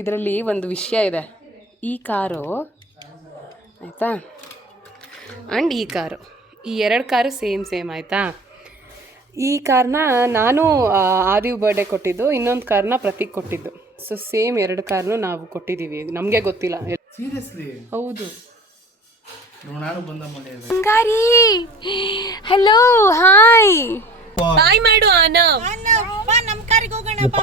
ಇದರಲ್ಲಿ ಒಂದು ವಿಷಯ ಇದೆ. ಈ ಕಾರು ಆಯಿತಾ, ಆ್ಯಂಡ್ ಈ ಕಾರು, ಈ ಎರಡು ಕಾರು ಸೇಮ್ ಆಯಿತಾ. ಈ ಕಾರ್ನ ನಾನು ಆದಿವ್ ಬರ್ಡೇ ಕೊಟ್ಟಿದ್ದು, ಇನ್ನೊಂದು ಕಾರ್ನ ಪ್ರತೀಕ್ ಕೊಟ್ಟಿದ್ದು. ಸೊ ಸೇಮ್ ಎರಡು ಕಾರ್ನು ನಾವು ಕೊಟ್ಟಿದ್ದೀವಿ, ನಮಗೆ ಗೊತ್ತಿಲ್ಲ. ಸೀರಿಯಸ್ಲಿ? ಹೌದು. ನಾನು ಬಂದ ಬಂಗಾರಿ, ಹಲೋ, ಹಾಯ್ ಬಾಯ್ ಮಾಡು. ನಮ್ಮ ಕಾರಿಗೆ ಹೋಗೋಣ ಬಾ.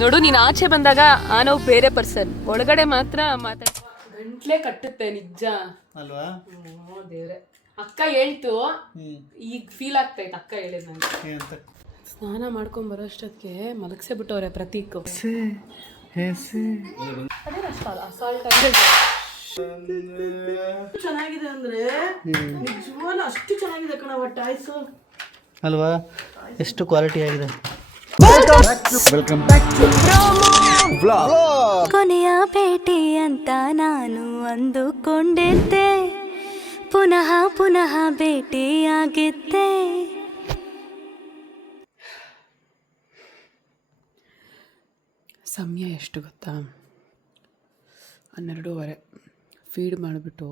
ನೋಡು, ನೀನು ಆಚೆ ಬಂದಾಗ ಆನವ್ ಬೇರೆ ಪರ್ಸನ್, ಒಳಗಡೆ ಮಾತ್ರ ಮಾತಾಡ ಗಂಟ್ಲೆ ಕಟ್ಟುತ್ತೆ ನಿಜ ಅಲ್ವಾ? ದೇವ್ರೆ. ಅಕ್ಕ ಹೇಳ್ತು, ಈಗ ಫೀಲ್ ಆಗ್ತೈತೆ ಅಕ್ಕ ಹೇಳಿದ್ ನಂಗೆ. ಸ್ನಾನ ಮಾಡ್ಕೊಂಡ್ ಬರೋ ಅಷ್ಟೊತ್ತಿಗೆ ಮಲಗ್ಸೇ ಬಿಟ್ಟವ್ರೆ ಪ್ರತೀಕ್. ಚೆನ್ನಾಗಿದೆ ಅಂದ್ರೆ ನಿಜವಾಗ್ಲೂ ಅಷ್ಟು ಚೆನ್ನಾಗಿದೆ ಕಣವ ಟಾಯ್ಸು ಅಲ್ವಾ? ಎಷ್ಟು ಕ್ವಾಲಿಟಿ ಆಗಿದೆ. ಕೊನೆಯ ಭೇಟಿ ಅಂತ ನಾನು ಅಂದುಕೊಂಡಿದ್ದೆ, ಪುನಃ ಪುನಃ ಭೇಟಿಯಾಗಿದ್ದೆ. ಸಮಯ ಎಷ್ಟು ಗೊತ್ತಾ? 12:30. ಫೀಡ್ ಮಾಡಿಬಿಟ್ಟು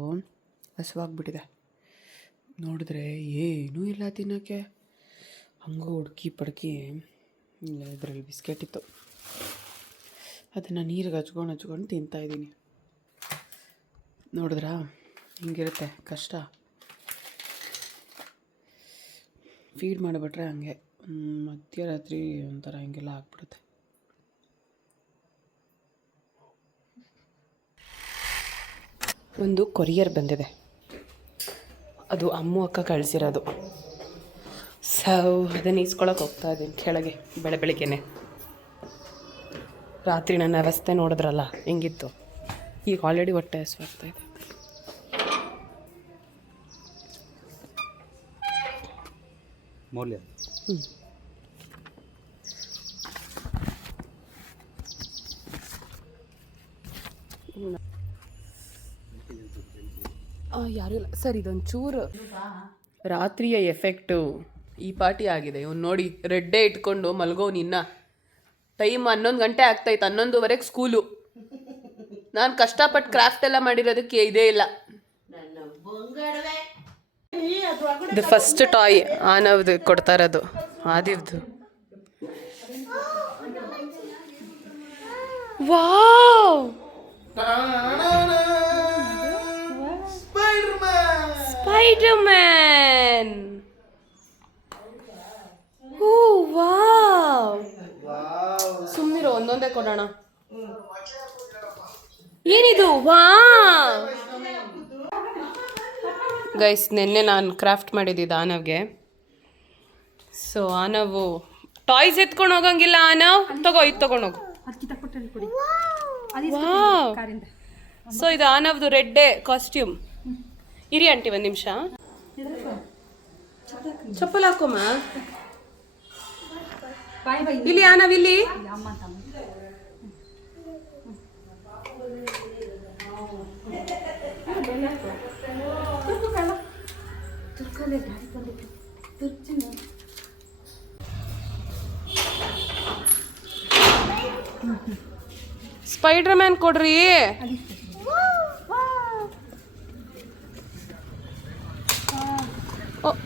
ಹಸುವಾಗ್ಬಿಟ್ಟಿದೆ. ನೋಡಿದ್ರೆ ಏನೂ ಇಲ್ಲ ತಿನ್ನೋಕ್ಕೆ. ಹಂಗೂ ಹುಡುಕಿ ಪಡ್ಕಿ ಇಲ್ಲ, ಇದರಲ್ಲಿ ಬಿಸ್ಕೆಟ್ ಇತ್ತು, ಅದನ್ನು ನೀರಿಗೆ ಹಚ್ಕೊಂಡು ತಿಂತಾಯಿದ್ದೀನಿ. ನೋಡಿದ್ರಾ ಹಿಂಗಿರುತ್ತೆ ಕಷ್ಟ. ಫೀಡ್ ಮಾಡಿಬಿಟ್ರೆ ಹಂಗೆ ಮಧ್ಯರಾತ್ರಿ ಒಂಥರ ಹಿಂಗೆಲ್ಲ ಆಗ್ಬಿಡುತ್ತೆ. ಒಂದು ಕೊರಿಯರ್ ಬಂದಿದೆ, ಅದು ಅಮ್ಮು ಅಕ್ಕ ಕಳಿಸಿರೋದು. ಸೊ ಅದನ್ನು ಈಸ್ಕೊಳಕ್ಕೆ ಹೋಗ್ತಾ ಇದ್ದೀನಿ ಕೆಳಗೆ ಬೆಳಗ್ಗೆನೆ. ರಾತ್ರಿ ನನ್ನ ವ್ಯವಸ್ಥೆ ನೋಡಿದ್ರಲ್ಲ ಹೆಂಗಿತ್ತು. ಈಗ ಆಲ್ರೆಡಿ ಹೊಟ್ಟೆ ಹಸ್ವಾಗ್ತಾ ಇದೆ. ಮೌಲ್ಯ ಯಾರೂ ಇಲ್ಲ ಸರ್. ಇದೊಂಚೂರು ರಾತ್ರಿಯ ಎಫೆಕ್ಟು ಈ ಪಾರ್ಟಿ ಆಗಿದೆ. ಇವ್ನು ನೋಡಿ ರೆಡ್ಡೇ ಇಟ್ಕೊಂಡು ಮಲ್ಗೋನು. ಇನ್ನು ಟೈಮ್ 11 ಗಂಟೆ ಆಗ್ತಾಯಿತ್ತು, 11:30 ಸ್ಕೂಲು. ನಾನು ಕಷ್ಟಪಟ್ಟು ಕ್ರಾಫ್ಟ್ ಎಲ್ಲ ಮಾಡಿರೋದಕ್ಕೆ ಇದೇ ಇಲ್ಲ. ಇದು ಫಸ್ಟ್ ಟಾಯ್ ಆನವ್ದು ಕೊಡ್ತಾ ಇರೋದು, ಆದಿವ್ದು. Wow, Spiderman. ಓ ವಾವ್, ಸುಮ್ಮನಿರೋ, ಒಂದೊಂದೇ ಕೊಡೋಣ. ಏನಿದು? ವಾವ್ ಗೈಸ್, ನಿನ್ನೆ ನಾನು ಕ್ರಾಫ್ಟ್ ಮಾಡಿದ್ದಿದ್ದು ಆನವ್ಗೆ. ಸೊ ಆನವು ಟಾಯ್ಸ್ ಎತ್ಕೊಂಡು ಹೋಗಂಗಿಲ್ಲ. ಆನವ್ ತಗೋ, ಇದು ತಗೊಂಡೋಗು. ಸೊ ಇದು ಆನವ್ದು ರೆಡ್ಡೇ ಕಾಸ್ಟ್ಯೂಮ್. ಇರಿ ಆಂಟಿ ಒಂದು ನಿಮಿಷ, ಚಪ್ಪಲ್ ಹಾಕೋಮ್ಮ. ಇಲ್ಲಿ ಆನವ್, ಇಲ್ಲಿ ಸ್ಪೈಡರ್ ಮ್ಯಾನ್ ಕೊಡ್ರಿ.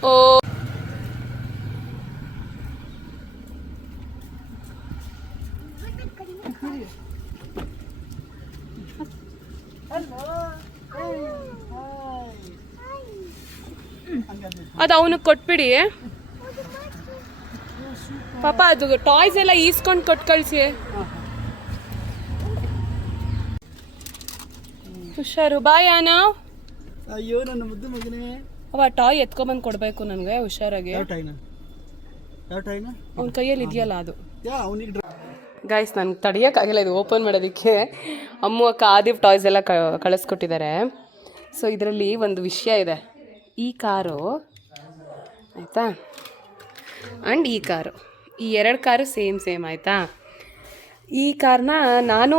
ಓ ಅದು ಅವನಿಗೆ ಕೊಟ್ಬಿಡಿ ಪಾಪ. ಅದು ಟಾಯ್ಸ್ ಎಲ್ಲ ಈಸ್ಕೊಂಡು ಕೊಟ್ಟು ಕಳಿಸಿ. ಹುಷಾರು. ಬಾಯ್ ಆನವ್. ಅಯ್ಯೋ ನನ್ನ ಮುದ್ದು ಮಗನೇ. ಅವ ಟಾಯ್ ಎತ್ಕೊಂಬಂದು ಕೊಡಬೇಕು ನನಗೆ ಹುಷಾರಾಗಿ. ಯಾವ ಟಾಯ್ನ? ಅವನ ಕೈಯಲ್ಲಿ ಇದೆಯಲ್ಲ ಅದು. ಅವನಿಗೆ ಗೈಸ್ ನನಗೆ ತಡೆಯೋಕ್ಕಾಗಿಲ್ಲ ಇದು ಓಪನ್ ಮಾಡೋದಕ್ಕೆ. ಅಮ್ಮು ಅಕ್ಕ ಆದಿವ್ ಟಾಯ್ಸ್ ಎಲ್ಲ ಕಳಿಸ್ಕೊಟ್ಟಿದ್ದಾರೆ. ಸೊ ಇದರಲ್ಲಿ ಒಂದು ವಿಷಯ ಇದೆ. ಈ ಕಾರು ಆಯಿತಾ, ಆ್ಯಂಡ್ ಈ ಕಾರು, ಈ ಎರಡು ಕಾರು ಸೇಮ್ ಆಯಿತಾ. ಈ ಕಾರ್ನ ನಾನು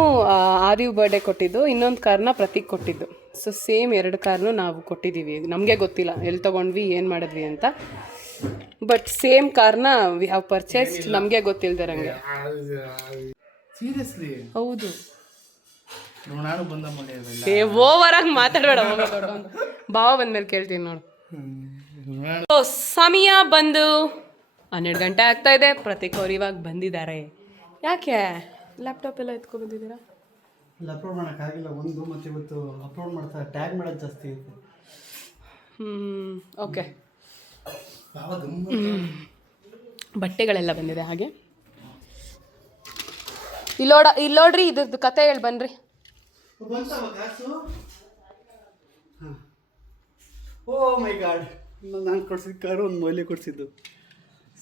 ಆದಿವ್ ಬರ್ಡೇ ಕೊಟ್ಟಿದ್ದು, ಇನ್ನೊಂದು ಕಾರ್ನ ಪ್ರತೀಕ್ ಕೊಟ್ಟಿದ್ದು. ಸೊ ಸೇಮ್ ಎರಡು ಕಾರ್ನು ನಾವು ಕೊಟ್ಟಿದ್ದೀವಿ, ನಮಗೆ ಗೊತ್ತಿಲ್ಲ ಎಲ್ಲಿ ತೊಗೊಂಡ್ವಿ ಏನು ಮಾಡಿದ್ವಿ ಅಂತ. ಬಟ್ ಸೇಮ್ ಕಾರ್ನ ವಿ ಹ್ಯಾವ್ ಪರ್ಚೇಸ್ಡ್ ನಮಗೆ ಗೊತ್ತಿಲ್ದಿರಂಗೆ. ಸೀರಿಯಸ್ಲಿ ಹೌದು. ನಾನು ಬಂದ ಮನೆ ಏ ಓವರ್ ಆಗಿ ಮಾತಾಡಬೇಡ. ಬಾವ ಬಂದ್ಮೇಲೆ ಕೇಳ್ತೀನಿ ನೋಡು. ಸೊ ಸಮಯ ಬಂದು 12 ಗಂಟೆ ಆಗ್ತಾ ಇದೆ. ಪ್ರತೀಕ್ ಅವ್ರು ಇವಾಗ ಬಂದಿದ್ದಾರೆ. ಯಾಕೆ ಲ್ಯಾಪ್ಟಾಪ್ ಎಲ್ಲ ಎತ್ಕೊ ಬಂದಿದ್ದೀರಾ? ಇಲ್ಲಿ ಅಪ್ಲೋಡ್ ಮಾಡೋಕ್ಕಾಗಿಲ್ಲ ಒಂದು, ಮತ್ತು ಇವತ್ತು ಅಪ್ಲೋಡ್ ಮಾಡ್ತಾರೆ ಟ್ಯಾಗ್ ಮಾಡೋದು ಜಾಸ್ತಿ ಐತೆ. ಓಕೆ. ಬಟ್ಟೆಗಳೆಲ್ಲ ಬಂದಿದೆ ಹಾಗೆ. ಇಲ್ಲೋಡ್ರಿ ಇದ್ರದ್ದು ಕತೆ ಹೇಳಿ ಬನ್ರಿ. ಓ ಮೈ ಗಾಡ್, ನಾನು ಕೊಡ್ಸಿದ್ದು ಕಾರು ಒಂದು ಮೊಯ್ಲಿ ಕೊಡಿಸಿದ್ದು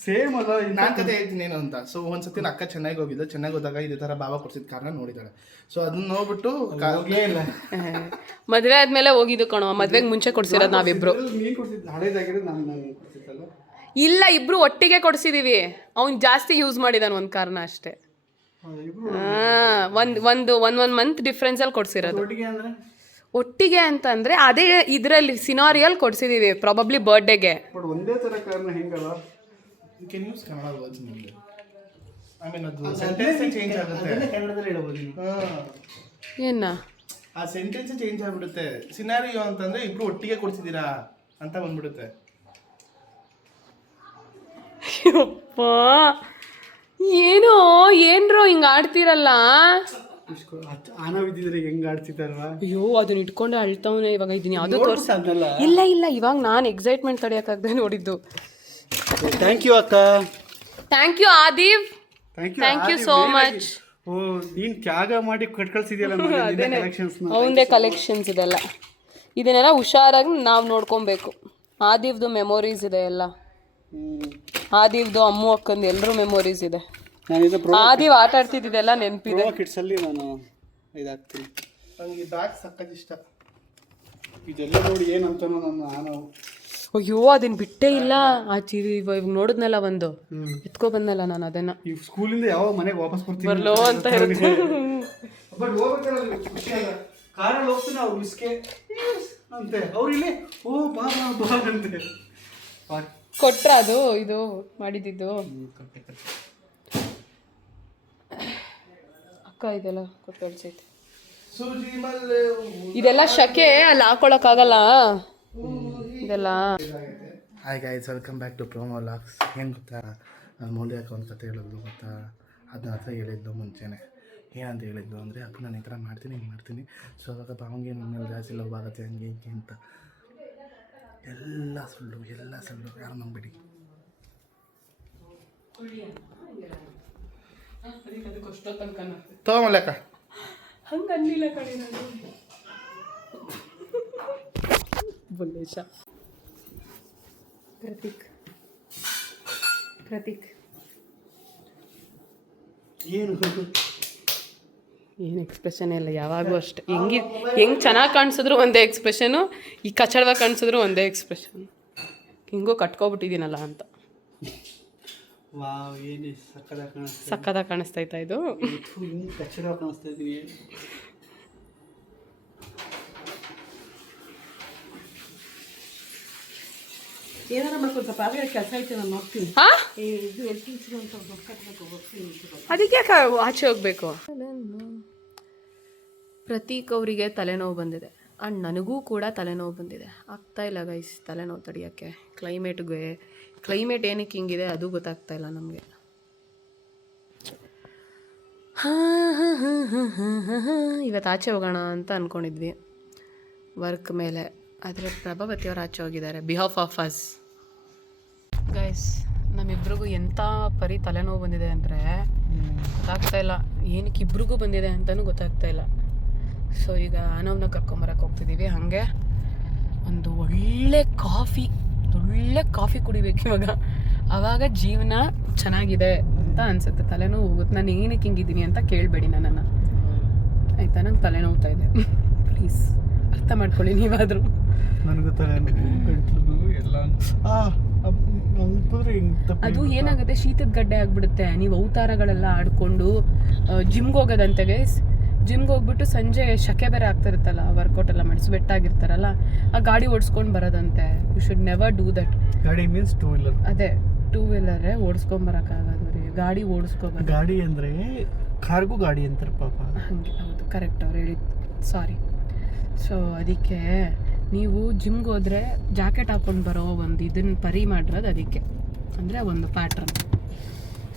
ಸೇಮ್ ಅಲ್ಲ. ನಾನು ಕತೆ ಹೇಳ್ತೀನಿ ಏನು ಅಂತ. ಸೊ ಒಂದ್ಸತಿ ಅಕ್ಕ ಚೆನ್ನಾಗಿ ಹೋಗಿದ್ದು, ಚೆನ್ನಾಗಿ ಹೋದಾಗ ಇದೇ ಥರ ಬಾಬಾ ಕೊಡ್ಸಿದ ಕಾರಣ ನೋಡಿದ್ದಾಳೆ. ಸೊ ಅದನ್ನ ನೋಡ್ಬಿಟ್ಟು ಹೋಗಲೇ ಇಲ್ಲ. ಮದುವೆ ಆದ್ಮೇಲೆ ಹೋಗಿದ್ದು ಕಣೋ. ಮದ್ವೆಗೆ ಮುಂಚೆ ಕೊಡ್ಸಿರೋದು ನಾವಿಬ್ರು. ನೀನು ಕೊಡ್ಸಿದ್ದು ಹಳೇದಾಗಿರೋದು ನಾನು ಕೊಡ್ಸಿದ್ದಲ್ಲ. ಇಲ್ಲ, ಇಬ್ರು ಒಟ್ಟಿಗೆ ಕೊಡ್ಸಿದೀವಿ. ಅವ್ನು ಜಾಸ್ತಿ ಯೂಸ್ ಮಾಡಿದಾನ ಒಂದು ಕಾರಣ ಅಷ್ಟೇ. ಒಂದು ಮಂತ್ ಡಿಫ್ರೆನ್ಸ್ ಅಲ್ಲಿ ಕೊಡ್ಸಿರೋದು. ಒಟ್ಟಿಗೆ ಅಂದರೆ ಒಟ್ಟಿಗೆ ಅಂತ ಅಂದ್ರೆ ಅದೇ ಇದರಲ್ಲಿ ಸಿನಾರಿಯಲ್ಲಿ ಕೊಡ್ಸಿದೀವಿ, ಪ್ರಾಬಬ್ಲಿ ಬರ್ಡೇಗೆ. ಬಟ್ ಒಂದೇ ಥರ ಕಾರಣ ಹೆಂಗಲ್ಲ. You can use Kannada words ನಿಮಗೆ. ಐ ಮೀನ್ ಅದು ಸೆಂಟೆನ್ಸ್ ಚೇಂಜ್ ಆಗುತ್ತೆ. ಕನ್ನಡದಲ್ಲಿ ಹೇಳ್ಬೋದು ನೀವು. ಏನ ಆ ಸೆಂಟೆನ್ಸ್ ಚೇಂಜ್ ಆಗ್ಬಿಡುತ್ತೆ. ಸಿನಾರಿಯೋ ಅಂತಂದ್ರೆ ಇಬ್ರು ಒಟ್ಟಿಗೆ ಕೊಡ್ಸಿದ್ದೀರಾ ಅಂತ ಬಂದ್ಬಿಡುತ್ತೆ. ಏನ್ರೋ ಹಿಂಗ ಆಡ್ತಿರಲ್ಲ. ಆನವಿದ್ದಿದ್ರೆ ಹೆಂಗ್ ಆಡ್ತಿದ್ದಾರಲ್ಲ. ಅಯ್ಯೋ ಅದನ್ನ ಇಟ್ಕೊಂಡು ಅಳ್ತಾವನೆ. ಇವಾಗ ಇದನ್ನ ಯಾವ್ದು ತೋರ್ಸ. ಅದಲ್ಲ. ಇಲ್ಲ ಇವಾಗ ನಾನು ಎಕ್ಸೈಟ್ಮೆಂಟ್ ತಡೆಯಕ್ಕಾಗದೆ ನೋಡಿದ್ದು. ಥ್ಯಾಂಕ್ ಯು ಅಕ್ಕ. Thank you Adiv. Thank you so much. ಓ ನೀನ್ ತ್ಯಾಗ ಮಾಡಿ ಕಳ್ಸಿದ್ಯಲ್ಲ ಕಲೆಕ್ಷನ್ಸ್. ಅವಂದೇ ಕಲೆಕ್ಷನ್ಸ್ ಇದೆಲ್ಲ. ಇದನ್ನೆಲ್ಲ ಹುಷಾರಾಗಿ ನಾವು ನೋಡ್ಕೊಬೇಕು. ಆದಿವ್ದು ಮೆಮೊರೀಸ್ ಇದೆ ಎಲ್ಲ. ಆದಿವ್ದು ಅಮ್ಮು ಅಕ್ಕಂದು ಎಲ್ಲರೂ ಮೆಮೊರೀಸ್ ಇದೆ. ಆದಿವ್ ಆಟ ಆಡ್ತಿದ್ದೆಲ್ಲ ನೆನಪಿದೆ. ಕಿಡ್ಸ್ ಅಲ್ಲಿ ನಾನು ಇದಾಗ್ತೀನಿ. ನನಗೆ ಬ್ಯಾಗ್ ಸಕ್ಕತ್ ಇಷ್ಟ. ಇದೆಲ್ಲ ನೋಡಿ ಏನಂತಾನೋ ನಾನು ಅಯ್ಯೋ ಅದನ್ನ ಬಿಟ್ಟೇ ಇಲ್ಲ. ಆ ಚೀರಿ ಇವಾಗ ನೋಡಿದ್ನಲ್ಲ ಒಂದು ಎತ್ಕೊ ಬಂದಲ್ಲ ನಾನು ಅದನ್ನ. ಈ ಸ್ಕೂಲಿಂದ ಯಾವ ಮನೆಗೆ ವಾಪಸ್ ಬರ್ತೀನಿ ಬರ್ಲೋ ಅಂತ ಇರುತ್ತೆ. ಬಟ್ ಹೋಗ್ಬೇಕಲ್ಲ ಖುಷಿ ಅಲ್ಲ. ಕಾರಲ್ಲಿ ಹೋಗ್ತೀನಿ ಅವ್ರು ಮಿಸ್ಕೆ ಅಂತೆ. ಅವ್ರು ಇಲ್ಲಿ ಓ ಬಾ ಅಂತೆ ಕೊಟ್ರ ಅದು ಇದು ಮಾಡಿದ್ದು. ಅಕ್ಕ ಇದೆಲ್ಲ ಕೊಟ್ಟು ಕಳ್ಸೈತೆ. ಇದೆಲ್ಲ ಶಕೆ ಅಲ್ಲಿ ಹಾಕೊಳಕ್ಕಾಗಲ್ಲ ಇದೆಲ್ಲ. Hi guys, welcome back to promo logs. ಏನು ಗೊತ್ತಾ, ನಾನು ಮೌಲ್ಯಕ್ಕೆ ಒಂದು ಕತೆ ಹೇಳಿದ್ಲು ಗೊತ್ತಾ. ಅದನ್ನ ಹತ್ರ ಹೇಳಿದ್ದು ಮುಂಚೆನೆ. ಏನಂತ ಹೇಳಿದ್ದು ಅಂದರೆ, ಅಪ್ಪ ನಾನು ಈ ಥರ ಮಾಡ್ತೀನಿ. ಸೊ ಅವಾಗ ಭಾವಂಗೆ ನನ್ನ ಮೇಲೆ ಜಾಸ್ತಿ ಲವ್ ಆಗುತ್ತೆ ಹಂಗೆ ಹಿಂಗೆ ಅಂತ. ಎಲ್ಲ ಸುಳ್ಳು ಯಾರು ನಂಬಿಡಿ. ತಗೊಂಬಲ್ಲಕ್ಕ ಹಂಗನ್ನಿಲ್ಲ ಕಡೆ ನಾನು. ಬುಲ್ಲೇಶ ಪ್ರತೀಕ್ ಏನು ಎಕ್ಸ್ಪ್ರೆಷನ್ ಇಲ್ಲ ಯಾವಾಗೂ ಅಷ್ಟೆ. ಹೆಂಗೆ ಚೆನ್ನಾಗಿ ಕಾಣಿಸಿದ್ರು ಒಂದೇ ಎಕ್ಸ್ಪ್ರೆಷನು, ಈ ಕಚಡವಾಗಿ ಕಾಣಿಸಿದ್ರು ಒಂದೇ ಎಕ್ಸ್ಪ್ರೆಷನ್. ಹಿಂಗೋ ಕಟ್ಕೊಬಿಟ್ಟಿದ್ದೀನಲ್ಲ ಅಂತ. ವಾವ್ ಏನು ಸಕ್ಕದಾಗಿ ಕಾಣಿಸ್ತೈತಾ ಇದು. ಕಚ್ಚಡ ಕಾಣಿಸ್ತಾ ಇದ್ದೀನಿ. ಏನಾರ ಮಾಡ್ಕೊಂಡು ಸ್ವಲ್ಪ ಅದೇ ಕೆಲಸ ಐತೆ ನಾನು ನೋಡ್ತೀನಿ. ಇದು ಎಲ್ಕಿಂಗ್ಸ್ಗೆ ಒಂದು ಸ್ವಲ್ಪ ಕಟ್ಟಬೇಕು ಹೋಗ್ತೀನಿ. ಅದಕ್ಕೆ ಆಚೆ ಹೋಗ್ಬೇಕು. ಪ್ರತೀಕ್ ಅವರಿಗೆ ತಲೆನೋವು ಬಂದಿದೆ ಆ್ಯಂಡ್ ನನಗೂ ಕೂಡ ತಲೆನೋವು ಬಂದಿದೆ. ಆಗ್ತಾ ಇಲ್ಲ ಗೈಸ್ ತಲೆನೋವು ತಡೆಯೋಕ್ಕೆ. ಕ್ಲೈಮೇಟ್ ಏನಕ್ಕೆ ಹಿಂಗಿದೆ ಅದು ಗೊತ್ತಾಗ್ತಾ ಇಲ್ಲ ನಮಗೆ. ಇವತ್ತು ಆಚೆ ಹೋಗೋಣ ಅಂತ ಅಂದ್ಕೊಂಡಿದ್ವಿ ವರ್ಕ್ ಮೇಲೆ. ಆದರೆ ಪ್ರಭಾವತಿಯವರು ಆಚೆ ಹೋಗಿದ್ದಾರೆ ಬಿಹಾಫ್ ಆಫ್ ಅಸ್. ಗೈಸ್ ನಮ್ಮಿಬ್ರಿಗೂ ಎಂಥ ಪರಿ ತಲೆನೋವು ಬಂದಿದೆ ಅಂದರೆ ಗೊತ್ತಾಗ್ತಾ ಇಲ್ಲ. ಏನಕ್ಕೆ ಇಬ್ರಿಗೂ ಬಂದಿದೆ ಅಂತಲೂ ಗೊತ್ತಾಗ್ತಾ ಇಲ್ಲ. ಸೊ ಈಗ ಆನವ್ನ ಕರ್ಕೊಂಬರಕ್ಕೆ ಹೋಗ್ತಿದ್ದೀವಿ. ಹಾಗೆ ಒಂದು ಒಳ್ಳೆ ಕಾಫಿ ಕುಡಿಬೇಕು ಇವಾಗ. ಆವಾಗ ಜೀವನ ಚೆನ್ನಾಗಿದೆ ಅಂತ ಅನಿಸುತ್ತೆ. ತಲೆನೋವು ಹೋಗುತ್ತೆ. ನಾನು ಏನಕ್ಕೆ ಹಿಂಗಿದ್ದೀನಿ ಅಂತ ಕೇಳಬೇಡಿ ನನ್ನನ್ನು, ಆಯಿತಾ? ನಂಗೆ ತಲೆನೋವ್ತಾ ಇದೆ. ಪ್ಲೀಸ್ ಅರ್ಥ ಮಾಡ್ಕೊಳ್ಳಿ ನೀವಾದರೂ. ನನಗೂ ತಲೆನೋವು ಎಲ್ಲ ಅದು ಏನಾಗುತ್ತೆ, ಶೀತದ ಗಡ್ಡೆ ಆಗಿಬಿಡುತ್ತೆ. ನೀವು ಅವತಾರಗಳೆಲ್ಲ ಆಡಿಕೊಂಡು ಜಿಮ್ಗೆ ಹೋಗೋದಂತೆ ಗೈಸ್. ಜಿಮ್ಗೆ ಹೋಗ್ಬಿಟ್ಟು ಸಂಜೆ ಶಕೆ ಬೇರೆ ಆಗ್ತಿರುತ್ತಲ್ಲ, ವರ್ಕೌಟ್ ಎಲ್ಲ ಮಾಡಿ ಸ್ವೆಟ್ ಆಗಿರ್ತಾರಲ್ಲ, ಆ ಗಾಡಿ ಓಡಿಸ್ಕೊಂಡು ಬರೋದಂತೆ. You should never do that. ಗಾಡಿ ಮೀನ್ಸ್ ಟೂ ವೀಲರ್. ಅದೇ ಟೂ ವೀಲರೇ ಓಡಿಸ್ಕೊಂಬರಕ್ಕಾಗೋದು ರೀ, ಗಾಡಿ ಓಡಿಸ್ಕೋಬಾರ್ದು. ಗಾಡಿ ಅಂದರೆ ಕಾರ್ಗೂ ಗಾಡಿ ಅಂತಾರೆ ಪಾಪ. ಹಾಗೆ ಹೌದು, ಕರೆಕ್ಟ್ ಅವ್ರು ಹೇಳಿದ್ದು, ಸಾರಿ. ಸೊ ಅದಕ್ಕೆ ನೀವು ಜಿಮ್ಗೆ ಹೋದರೆ ಜಾಕೆಟ್ ಹಾಕೊಂಡು ಬರೋ ಒಂದು ಇದನ್ನು ಪರಿ ಮಾಡಿರೋದು ಅದಕ್ಕೆ, ಅಂದರೆ ಒಂದು ಪ್ಯಾಟ್ರನ್.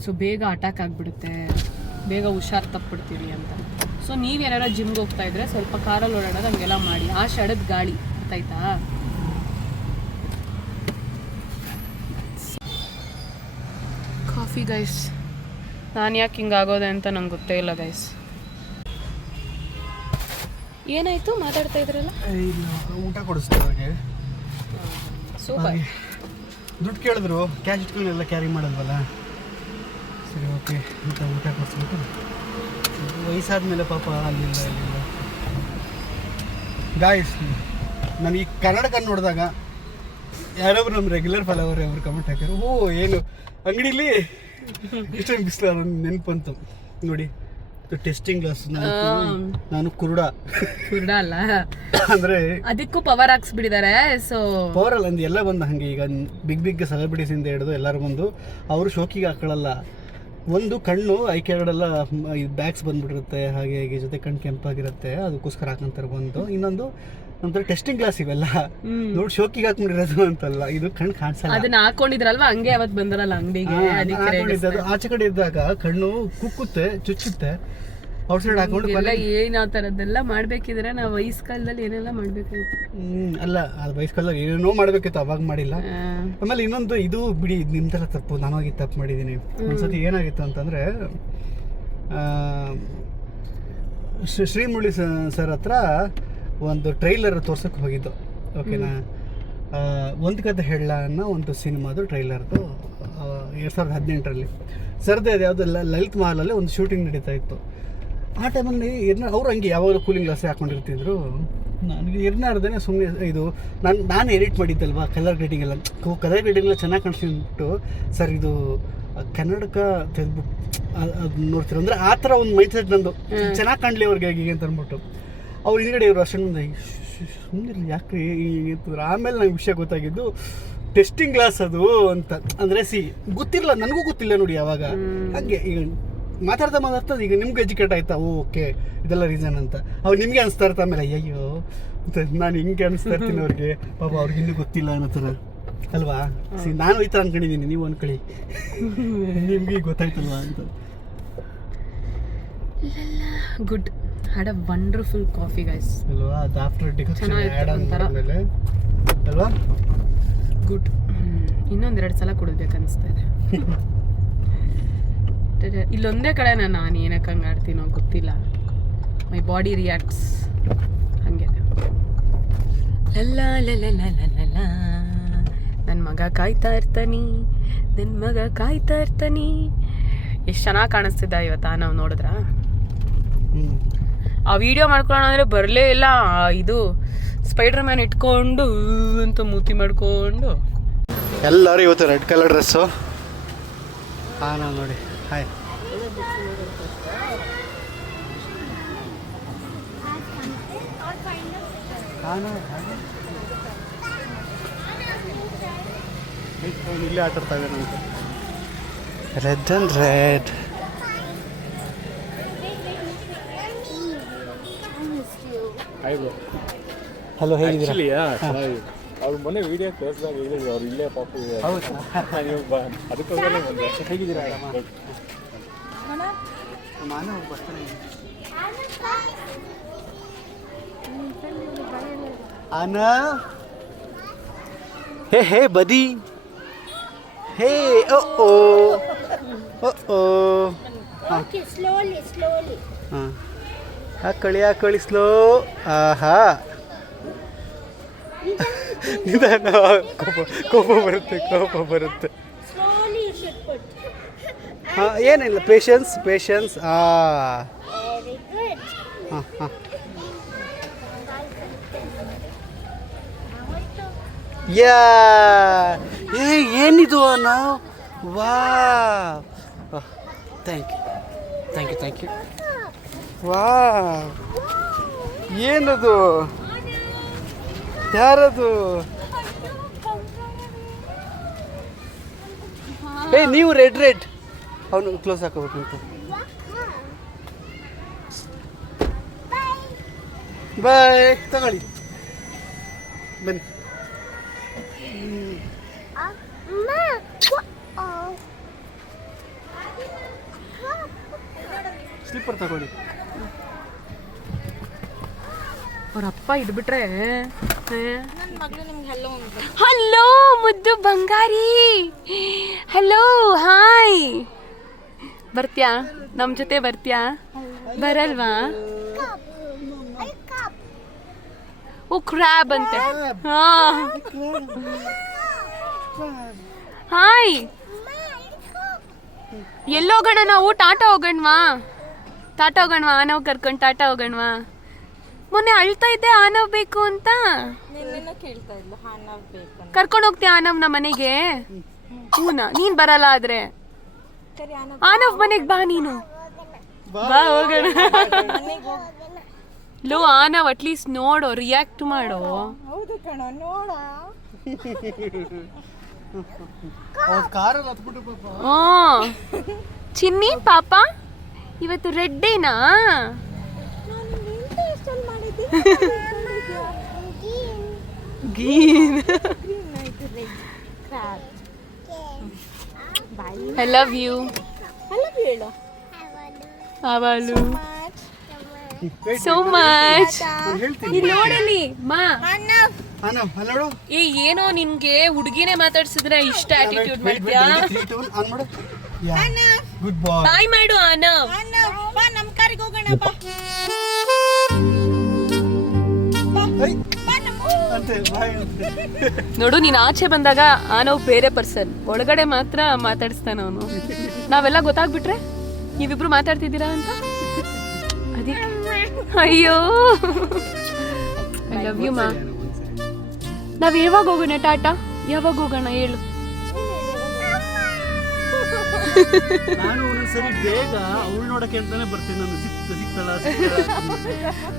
ಸೊ ಬೇಗ ಅಟ್ಯಾಕ್ ಆಗಿಬಿಡುತ್ತೆ, ಬೇಗ ಹುಷಾರು ತಪ್ಪಿಬಿಡ್ತೀವಿ ಅಂತ. ಸೊ ನೀವೇನಾರ ಜಿಮ್ಗೆ ಹೋಗ್ತಾ ಇದ್ರೆ ಸ್ವಲ್ಪ ಕಾರಲ್ಲಿ ಓಡಾಡೋದು ಹಂಗೆಲ್ಲ ಮಾಡಿ, ಆ ಶಡದ ಗಾಳಿ ಗೊತ್ತಾಯ್ತಾ. ಕಾಫಿ ಗೈಸ್, ನಾನು ಯಾಕೆ ಹಿಂಗಾಗೋದೆ ಅಂತ ನಂಗೆ ಗೊತ್ತೇ ಇಲ್ಲ ಗೈಸ್. ಏನಾಯಿತು ಮಾತಾಡ್ತಾ ಇದ್ರಲ್ಲ? ಇಲ್ಲ, ಊಟ ಕೊಡಿಸ್ತಾರೆ ಅವ್ರಿಗೆ. ಸೂಪರ್. ದುಡ್ಡು ಕೇಳಿದ್ರು, ಕ್ಯಾಶ್ ಇಟ್ಕೊಂಡೆಲ್ಲ ಕ್ಯಾರಿ ಮಾಡೋಲ್ವಲ್ಲ. ಸರಿ ಓಕೆ ಅಂತ ಊಟ ಕೊಡಿಸ್ಬೇಕು. ವಯಸ್ಸಾದ್ಮೇಲೆ ಪಾಪ ಅಲ್ಲಿಲ್ಲ ಇಲ್ಲಿಲ್ಲ. ಗಾಯ್ಸ್, ನಾನು ಈ ಕನ್ನಡ ಕಣ್ಣು ನೋಡಿದಾಗ ಯಾರೊಬ್ರು ನಮ್ಮ ರೆಗ್ಯುಲರ್ ಫಾಲೋವರ್ ಅವ್ರು ಕಮೆಂಟ್ ಹಾಕಿದ್ರು, ಓ ಏನು ಅಂಗಡಿಲಿ ಇಷ್ಟೊಂದು ಬಿಸಿಲು ಅದೊಂದು ನೆನಪಂತು ನೋಡಿ. ಟೆಸ್ಟಿಂಗ್ ಗ್ಲಾಸ್, ನಾನು ಕುರುಡ ಅಲ್ಲ ಅಂದರೆ ಅದಕ್ಕೂ ಪವರ್ ಹಾಕ್ಸ್ಬಿಟ್ಟಿದ್ದಾರೆ. ಸೊ ಪವರ್ ಅಲ್ಲ ಅಂದು ಎಲ್ಲ ಬಂದು ಹಾಗೆ ಈಗ ಬಿಗ್ ಸೆಲೆಬ್ರಿಟೀಸಿಂದ ಹಿಡಿದು ಎಲ್ಲರೂ ಬಂದು ಅವರು ಶೋಕಿಗೆ ಹಾಕೊಳ್ಳಲ್ಲ. ಒಂದು ಕಣ್ಣು ಐ ಕೆಳಗಡೆಲ್ಲ ಬ್ಯಾಗ್ಸ್ ಬಂದ್ಬಿಟ್ಟಿರುತ್ತೆ, ಹಾಗೆ ಹೀಗೆ ಜೊತೆ ಕಣ್ಣು ಕೆಂಪಾಗಿರುತ್ತೆ, ಅದಕ್ಕೋಸ್ಕರ ಹಾಕೊಂತಾರೆ ಒಂದು. ಇನ್ನೊಂದು ಒಂಥರ ಟೆಸ್ಟಿಂಗ್ ಗ್ಲಾಸ್ ಇವೆಲ್ಲ ನೋಡಿ ಶೋಕಿಗೆ ಹಾಕೊಂಡಿರೋದು ಅಂತಲ್ಲ, ಇದು ಕಣ್ಣು ಕಾಣಿಸಲ್ಲ. ಅದನ್ನ ಹಾಕೊಂಡಿದ್ರಲ್ವಾ ಹಂಗೆ ಅವತ್ತು ಬಂದರಲ್ಲ ಅಂಗಡಿಗೆ, ಹಾಕೊಂಡಿದ್ದು ಆಚೆ ಕಡೆ ಇದ್ದಾಗ ಕಣ್ಣು ಕುಕ್ಕುತ್ತೆ, ಚುಚ್ಚುತ್ತೆ. ಔಟ್ಸೈಡ್ ಹಾಕೊಂಡು ಏನ್ ಆ ಥರದ್ದೆಲ್ಲ ಮಾಡ್ಬೇಕಿದ್ರೆ ನಾವು ವಯಸ್ಕಾಲದಲ್ಲಿ ಏನೆಲ್ಲ ಮಾಡ್ಬೇಕಾಯ್ತು. ಅಲ್ಲ ಅದು ವಯಸ್ಕಾಲದಲ್ಲಿ ಏನೇನೋ ಮಾಡ್ಬೇಕಿತ್ತು, ಅವಾಗ ಮಾಡಿಲ್ಲ. ಆಮೇಲೆ ಇನ್ನೊಂದು ಇದು ಬಿಡಿ, ಇದು ನಿಮ್ಮ ಥರ ತಪ್ಪು, ನಾನು ಹೋಗಿ ತಪ್ಪು ಮಾಡಿದ್ದೀನಿ. ಒಂದ್ಸತಿ ಏನಾಗಿತ್ತು ಅಂತಂದರೆ ಶ್ರೀಮುರಳಿ ಸರ್ ಹತ್ರ ಒಂದು ಟ್ರೈಲರ್ ತೋರ್ಸೋಕ್ಕೆ ಹೋಗಿದ್ದು, ಓಕೆನಾ. ಒಂದು ಕತೆ ಹೇಳ ಅನ್ನೋ ಒಂದು ಸಿನಿಮಾದು ಟ್ರೈಲರ್ದು 2018ರಲ್ಲಿ ಸರ್ದೇ ಅದು ಯಾವುದೋ ಲಲಿತ್ ಮಹಲಲ್ಲಿ ಒಂದು ಶೂಟಿಂಗ್ ನಡೀತಾ ಇತ್ತು. ಆ ಟೈಮಲ್ಲಿ ಅವ್ರು ಹಂಗೆ ಯಾವಾಗಲೂ ಕೂಲಿಂಗ್ ಗ್ಲಾಸೇ ಹಾಕೊಂಡಿರ್ತಿದ್ರು. ನನಗೆ ಇರ್ನಾರ್ದೇ ಸುಮ್ಮನೆ ಇದು ನಾನು ಎಡಿಟ್ ಮಾಡಿದ್ದಲ್ವಾ ಕಲರ್ ಗ್ರೇಡಿಂಗ್ ಎಲ್ಲ, ಕಲರ್ ಗ್ರೇಡಿಂಗ್ ಎಲ್ಲ ಚೆನ್ನಾಗಿ ಕಾಣಿಸ್ಬಿಟ್ಟು ಸರ್ ಇದು ಕನ್ನಡಕ ತೆಗೆದ್ಬಿಟ್ಟು ಅದು ನೋಡ್ತಿರೋ ಅಂದರೆ ಆ ಥರ ಒಂದು ಮೈಂಡ್ ಸೆಟ್ ನಂದು, ಚೆನ್ನಾಗಿ ಕಾಣಲಿ ಅವ್ರಿಗೆ ಹೀಗೆ ಅಂತ ಅಂದ್ಬಿಟ್ಟು. ಅವ್ರು ಹಿಂದ್ಗಡೆ ಇವರು ಅಷ್ಟೊಂದು ಸುಮ್ಮನೆ ಯಾಕೆ ಅಂತಂದ್ರೆ ಆಮೇಲೆ ನಂಗೆ ವಿಷಯ ಗೊತ್ತಾಗಿದ್ದು ಟೆಸ್ಟಿಂಗ್ ಗ್ಲಾಸ್ ಅದು ಅಂತ. ಅಂದರೆ ಗೊತ್ತಿಲ್ಲ, ನನಗೂ ಗೊತ್ತಿಲ್ಲ ನೋಡಿ ಅವಾಗ. ಹಾಗೆ ಈಗ ಮಾತಾಡ್ತಾ ಈಗ ನಿಮ್ಗೆ ಎಜುಕೇಟ್ ಆಯ್ತಾ, ಓಕೆ ಇದೆಲ್ಲ ರೀಸನ್ ಅಂತ ಅವ್ರು ನಿಮಗೆ ಅನಿಸ್ತಾ ಇರ್ತಾ. ಆಮೇಲೆ ಅಯ್ಯೋ ಅಂತ ನಾನು ಹಿಂಗೆ ಅನಿಸ್ತಾ ಇರ್ತೀನಿ ಅವ್ರಿಗೆ, ಪಾಪ ಅವ್ರಿಗೆ ಇನ್ನೂ ಗೊತ್ತಿಲ್ಲ ಅನ್ನೋ ಥರ ಅಲ್ವಾ. ನಾನು ಈ ಥರ ಅನ್ಕೊಂಡಿದ್ದೀನಿ, ನೀವು ಅನ್ಕೊಳ್ಳಿ ನಿಮ್ಗೆ ಗೊತ್ತಾಯ್ತಲ್ವಾ ಅಂತ. Good, had a wonderful coffee guys ಅಲ್ವಾ. ಅದು ಆಫ್ಟರ್ ಡಿಕಕ್ಷನ್ ಆ್ಯಡ್ ಆದಮೇಲೆ ಅಲ್ವಾ. ಗುಡ್. ಇನ್ನೊಂದೆರಡು ಸಲ ಕುಡಿದ್ಬೇಕು ಅನಿಸ್ತಾ ಇದೆ. ಇಲ್ಲೊಂದೇ ಕಡೆ ನಾನು ಏನಕ್ಕೆ ಹಂಗೆ ಆಡ್ತೀನೋ ಗೊತ್ತಿಲ್ಲ, ಮೈ ಬಾಡಿ ರಿಯಾಕ್ಟ್ಸ್ ಹಾಗೆ. ನನ್ನ ಮಗ ಕಾಯ್ತಾ ಇರ್ತಾನೆ, ನನ್ನ ಮಗ ಕಾಯ್ತಾ ಇರ್ತಾನೆ. ಎಷ್ಟು ಚೆನ್ನಾಗಿ ಕಾಣಿಸ್ತಿದ್ದ ಇವತ್ತಾ ನಾವು ನೋಡಿದ್ರಾ. ಆ ವಿಡಿಯೋ ಮಾಡ್ಕೊಳ್ಳೋಣ ಅಂದರೆ ಬರಲೇ ಇಲ್ಲ. ಇದು ಸ್ಪೈಡರ್ ಮ್ಯಾನ್ ಇಟ್ಕೊಂಡು ಅಂತ ಮೂತಿ ಮಾಡ್ಕೊಂಡು ಎಲ್ಲರೂ ಇವತ್ತು ರೆಡ್ ಕಲರ್ ಡ್ರೆಸ್ಸು. ನಾವು ನೋಡಿ ಹಾಯ್. ಇಲ್ಲೇ ಆಟಾಡ್ತಾ ಇದ್ದಾರೆ ನಮಗೆ. Red and red. ಹಲೋ, ಹೇಗಿದ್ದೀರಾ? ಅವ್ರು ಮೊನ್ನೆ ವಿಡಿಯೋ ತೋರಿಸಿದಾಗ ಹೇಳಿದ್ರು ಅವ್ರು ಇಲ್ಲೇ ಪಾಪ ಅದಕ್ಕೋಸ್ಕರ ಬಂದೆ. ಹೇಗಿದ್ದೀರಾ? ನಾನು ಬರ್ತಾನೆ. ಆನಾ ಹೇ ಬದಿ ಹೇ ಓ ಹಾಂ, ಹಾಕೊಳ್ಳಿ ಸ್ಲೋ. ಆಹಾ, ನಿಧಾನ, ಕೋಪ ಬರುತ್ತೆ. ಹಾಂ, ಏನಿಲ್ಲ, ಪೇಷನ್ಸ್. ಹಾಂ ಹಾಂ. ಏನಿದು ಅಣ್ಣ? ವಾ, ಥ್ಯಾಂಕ್ ಯು. ವಾ, ಏನದು? ಯಾರದು? ಏ ನೀವು ರೆಡ್ ಅವನು ಕ್ಲೋಸ್ ಹಾಕೋಬೇಕಂತ. ಬಾಯ್ ತಗೊಳ್ಳಿ ಬನ್ನಿ. ಸ್ಲಿಪ್ಪರ್ ತಗೊಳ್ಳಿ. ಅವ್ರಪ್ಪ ಇದು ಬಿಟ್ರೆ ಹಲೋ ಮುದ್ದು ಬಂಗಾರಿ, ಹಲೋ ಹಾಯ್. ಬರ್ತ್ಯಾ ನಮ್ಮ ಜೊತೆ ಬರ್ತ್ಯಾ? ಬರಲ್ವಾ? ಓ ಕ್ರ್ಯಾಬ್ ಅಂತೆ. ಹಾ ಹಾಯ್. ಎಲ್ಲೋಗೋಣ ನಾವು? ಟಾಟಾ ಹೋಗೋಣವಾ? ಆನವ್ ಕರ್ಕೊಂಡು ಟಾಟಾ ಹೋಗೋಣವಾ? ಮೊನ್ನೆ ಅಳ್ತಾ ಇದ್ದೆ ಆನವ್ ಬೇಕು ಅಂತ. ಕರ್ಕೊಂಡು ಹೋಗ್ತೀಯ ಆನವ್ನ ಮನೆಗೆ? ಹೂನಾ? ನೀನ್ ಬರಲ್ಲ ಆದ್ರೆ ಆನವ್ ಮನೆಗೆ ಬಾ ನೀನು. ಬಾ ಹೋಗೋಣ. ಲೋ ಆನವ್ ಅಟ್ಲೀಸ್ಟ್ ನೋಡು, ರಿಯಾಕ್ಟ್ ಮಾಡೋ. ಕಾರಲ್ಲಿ ಹತ್ಬಿಟ್ಟು ಪಾಪ. ಚಿನ್ನಿ ಪಾಪ ಇವತ್ತು ರೆಡ್ಡೇನಾ? ಗ್ರೀನ್. I love you. ಅವಳು ಸೋ ಮಚ್. ನೋಡಲಿ ಮಾ. ಏ ಏನೋ ನಿನ್ಗೆ ಹುಡುಗಿನೇ ಮಾತಾಡ್ಸಿದ್ರೆ ಇಷ್ಟ ಆಟಿಟ್ಯೂಡ್ ಮಾಡ್ತೀಯಾ? ಗುಡ್ ಬಾಯ್. ಬಾಯ್ ಮಾಡು ಆನವ್. ನಮ್ಮ ಕಾರಿಗೆ ಹೋಗೋಣ ಬಾ. ನೋಡು ನೀನ್ ಆಚೆ ಬಂದಾಗ ಆನವ್ ಬೇರೆ ಪರ್ಸನ್, ಒಳಗಡೆ ಮಾತ್ರ ಮಾತಾಡಿಸ್ತಾನ ಅವನು. ನಾವೆಲ್ಲ ಗೊತ್ತಾಗ್ಬಿಟ್ರೆ ನೀವಿಬ್ರು ಮಾತಾಡ್ತಿದ್ದೀರಾ ಅಂತ ಅದಕ್ಕೆ. ಅಯ್ಯೋ ಐ ಲವ್ ಯು ಮಾ. ನಾವ್ ಯಾವಾಗ ಹೋಗೋಣ ಟಾಟಾ? ಯಾವಾಗ ಹೋಗೋಣ ಹೇಳು? ನಾನು ಒಂದೊಂದ್ಸರಿ ಬೇಗ ಅವಳು ನೋಡಕ್ಕೆ ಅಂತಾನೆ ಬರ್ತೀನಿ. ನಾನು ಸಿಕ್ತಳ.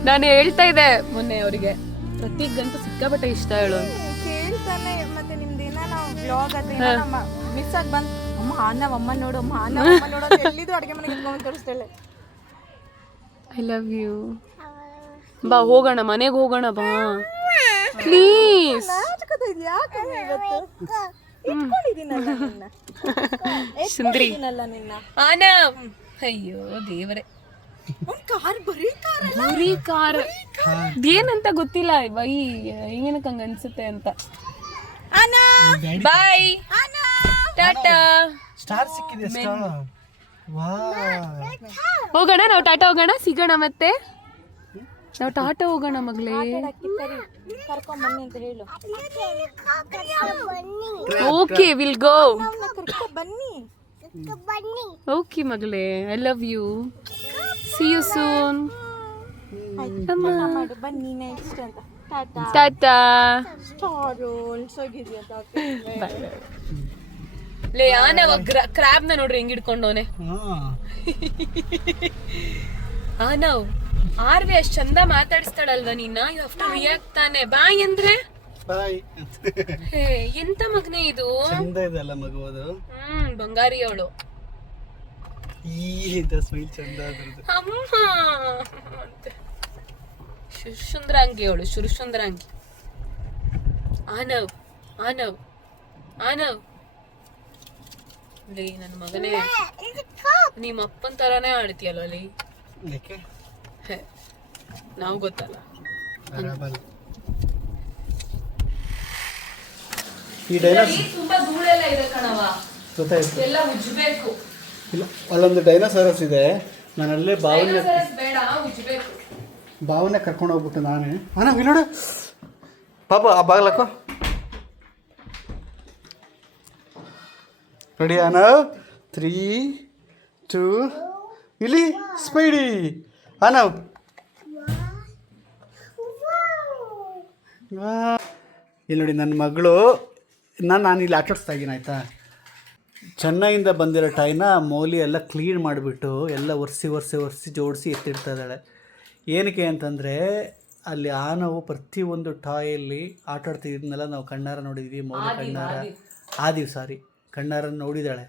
ನಾನು ಹೇಳ್ತಾ ಇದ್ದೆ ಮೊನ್ನೆ ಅವರಿಗೆ, ಪ್ರತೀಕ್ಗಂತೂ ಸಿಕ್ಕಾಪಟ್ಟೆ ಇಷ್ಟ ಹೇಳು. ಕೇಳ್ತಾನೆ ಮತ್ತೆ ನಿಮ್ದೇನ ನಾವು ವ್ಲಾಗ್ ಅದೇ ಮಿಸ್ ಆಗಿ ಬಂದ್ ಅಮ್ಮ ಆನವ್ ಅಮ್ಮ ನೋಡು ಅಮ್ಮ ಆನವ್ ಅಮ್ಮ ನೋಡು ಅಂತ ಎಲ್ಲಿದ್ರು ಅಡುಗೆ ಮನೆಗೆ ಇಟ್ಕೊಂಡು ತೋರಿಸ್ತಾಳೆ. I love you. ಬಾ ಹೋಗೋಣ, ಮನೆಗೆ ಹೋಗೋಣ ಬಾ ಪ್ಲೀಸ್. ಸುಂದ್ರಿ ಆನವ್. ಅಯ್ಯೋ ದೇವರೇ, ಬರೀ ಕಾರ್ ಏನಂತ ಗೊತ್ತಿಲ್ಲ. ಈ ಏನಕ್ಕೆ ಹಂಗ ಅನ್ಸುತ್ತೆ ಅಂತ. ಬಾಯ್ ಟಾಟಾ. ಸ್ಟಾರ್ ಸಿಕ್ಕಿದೆ. ಹೋಗೋಣ ನಾವು ಟಾಟಾ ಹೋಗೋಣ, ಸಿಗೋಣ ಮತ್ತೆ. ನಾವು ಟಾಟಾ ಹೋಗೋಣ ಮಗಳೇ. ಕರ್ಕೊಂಡ್ ಬನ್ನಿ ಅಂತ ಹೇಳು. Okay will go. ಬನ್ನಿ ಓಕೆ ಮಗಳೇ, I love you. See you soon. ಮಾಡು ಬನ್ನಿ ನೆಕ್ಸ್ಟ್ ಅಂತ. ಟಾಟಾ ಟಾಟಾ. ಲೇ ಆನವ ಕ್ರಾಬ್ನ ನೋಡ್ರಿ ಹೆಂಗ್ ಹಿಡ್ಕೊಂಡವನೆ. ಆನವ್ ಆರ್ವಿ ಅಷ್ಟ್ ಚಂದ ಮಾತಾಡಿಸ್ತಾಳಲ್ವಾ ನೀನ? ಯು ಹ್ಯಾವ್ ಟು ರಿಯಾಕ್ಟ್ ತಾನೆ. ಬಾಯ್ ಅಂದ್ರೆ ಬಾಯ್. ಹೇ ಎಂತ ಮಗನೇ ಇದು? ಚಂದ ಇದೆ ಅಲ್ಲ ಮಗು ಅದು. ಬಂಗಾರಿ ಅವಳು. ಈ ಸ್ಮೈಲ್ ಚಂದ ಅದ್ರದ್ದು. ಅಮ್ಮ ಶುರುಸುಂದ್ರಾಂಗಿ ಅವಳು, ಶುರುಸುಂದ್ರಾಂಗಿ. ಆನವ್ ಆನವ್ ಆನವ್. ನನ್ನ ಮಗನೇ ನಿಮ್ಮ ಅಪ್ಪನ ತರಾನೇ ಆಡ್ತೀಯಲ್ಲ ಅಲ್ಲಿ. ನಾವು ಗೊತ್ತಲ್ಲ. ಈ ಡೈನೋಸ್ ತುಂಬಾ ಧೂಳೆಲ್ಲ ಇದೆ ಕಣವ, ಗೊತ್ತಾಯ್ತು. ಎಲ್ಲ ಉಜ್ಬೇಕು. ಇಲ್ಲ, ಅಲ್ಲೊಂದು ಡೈನೋಸಾರಸ್ ಇದೆ. ನಾನಲ್ಲೇ ಬೇಡ ಉಜ್ಬೇಕು. ಭಾವನೆ ಕರ್ಕೊಂಡು ಹೋಗ್ಬಿಟ್ಟು ನಾನೇ. ಅಣ್ಣ ನೋಡು ಪಾಪ ಆ ಬಾಗ್ಲಕ್ಕೋ. ರೆಡಿ ಅಣ್ಣ? 3, 2 ಇಲ್ಲಿ ಸ್ಪೈಡಿ ಅಣ್ಣ. ಇಲ್ಲಿ ನೋಡಿ ನನ್ನ ಮಗಳು. ನಾನು ಇಲ್ಲಿ ಆಟಾಡಿಸ್ತಾ ಇದ್ದೀನಿ ಆಯಿತಾ. ಚೆನ್ನೈಯಿಂದ ಬಂದಿರೋ ಟೈನ ಮೌಲಿ ಎಲ್ಲ ಕ್ಲೀನ್ ಮಾಡಿಬಿಟ್ಟು ಎಲ್ಲ ಒರೆಸಿ ಜೋಡಿಸಿ ಎತ್ತಿಡ್ತಾ ಇದ್ದಾಳೆ. ಏನಕ್ಕೆ ಅಂತಂದರೆ ಅಲ್ಲಿ ಆನವು ಪ್ರತಿಯೊಂದು ಟಾಯಲ್ಲಿ ಆಟಾಡ್ತಿದ್ದನ್ನೆಲ್ಲ ನಾವು ಕಣ್ಣಾರ ನೋಡಿದ್ವಿ. ಮೌಲಿ ಕಣ್ಣಾರ ಕಣ್ಣಾರ ನೋಡಿದ್ದಾಳೆ.